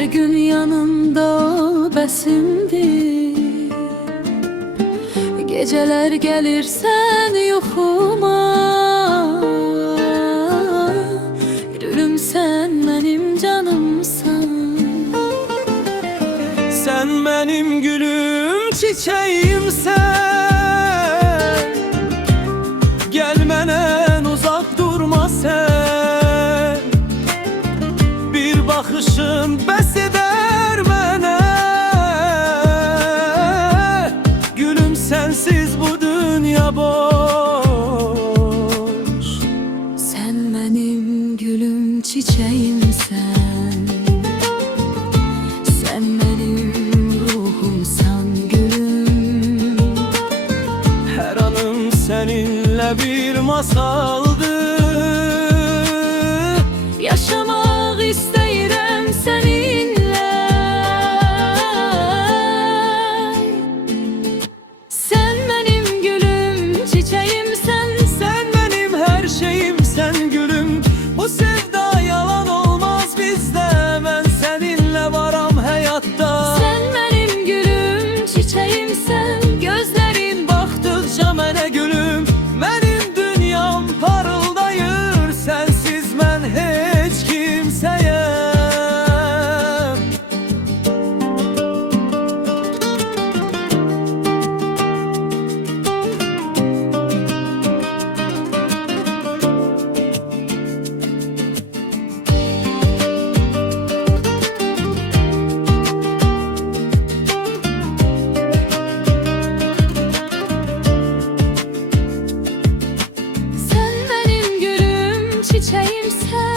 Her gün yanımda bəsimdir. Geceler gelirsen yuxuma, gülüm sen benim canımsan. Sen benim gülüm çiçeğimsen. Gelmenen uzak durma sen. Bir bakışın bes eder mənə. Gülüm sensiz bu dünya boş. Sen benim gülüm çiçeğimsen. Sen benim ruhumsan gülüm. Her anım seninle bir masaldı. Yaşamak istəyirəm seninle. Sen benim gülüm çiçeğimsen. Sen benim her şeyimsen gülüm. Bu sevda yalan olmaz bizde. Ben seninle varam hayatta. Sen benim gülüm çiçeğimsen. Gözlerin baktıkça mənə gülüm. Benim dünyam parıldayır. Sensiz ben hiç kimseyem. Sen benim gülüm çiçeğimsen.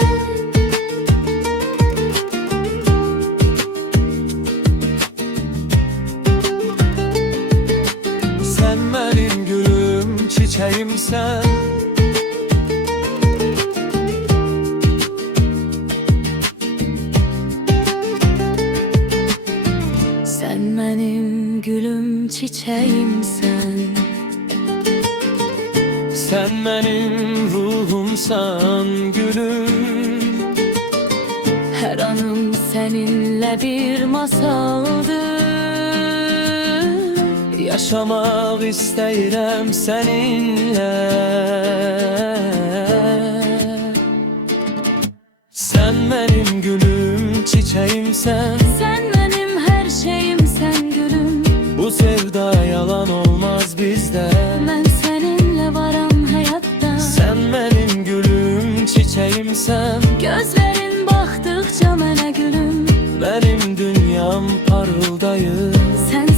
Sen benim gülüm çiçeğimsen. Sen benim gülüm çiçeğimsen. Sen benim ruhumsan gülüm. Her anım seninle bir masaldır. Yaşamak istəyirəm seninle. Sen benim gülüm çiçeğimsen. Sen benim her şeyimsen gülüm. Bu sevda yalan olmaz bizde. Ben seninle varım hayatta. Sen benim gülüm çiçeğimsen. Gözlerin baktıkça mənə gülüm. Benim dünyam parıldayır. Sen